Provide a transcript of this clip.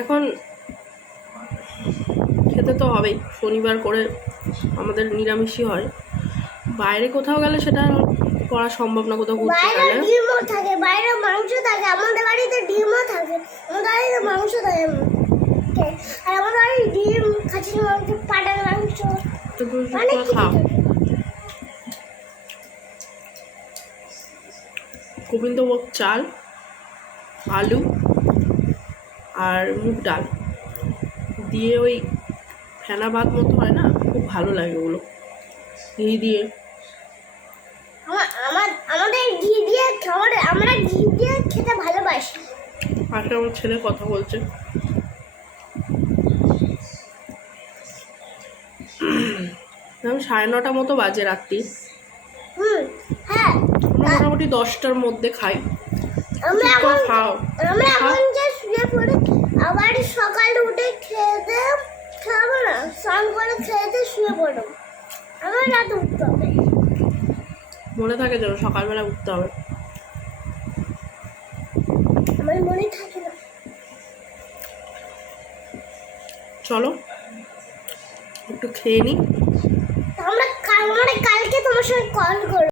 এখন খেতে তো হবেই, শনিবার করে আমাদের নিরামিষই হয়। বাইরে কোথাও গেলে সেটা করা সম্ভব না, কোথাও ঘুরতে গেলে। ডিমও থাকে, বাইরে মাংস থাকে, আমাদের বাড়িতে ডিমও থাকে, আমাদের বাড়িতে মাংস থাকে, আর আমাদের বাড়িতে ডিম, খাসির মাংস, পাঠার মাংস, অনেক খাও। গোবিন্দভোগ চাল, আলু আর মুগ ডাল দিয়ে ওই ফেনা ভাত মতো হয় না, খুব ভালো লাগে ওগুলো ঘি দিয়ে। আমাদের ঘি দিয়ে আমরা ঘি দিয়ে খেতে ভালোবাসি। পাশে আমার ছেলে কথা বলছে। এখন 9:30 মতো বাজে রাত্রি। হ্যাঁ, মোটামুটি 10টার মধ্যে খাই। আমরা খাও, এখন যে শুয়ে পড়ে, আবার সকালে উঠে খেতে খাবো না, স্নান করে খেতে শুয়ে পড়ো, আমার রাতে উঠতে হবে। মনে থাকে যেন সকালবেলা উঠতে হবে। আমার মনে থাকে না। চলো একটু খেয়ে নি। আমরা কালকে তোমার সঙ্গে কল করবো।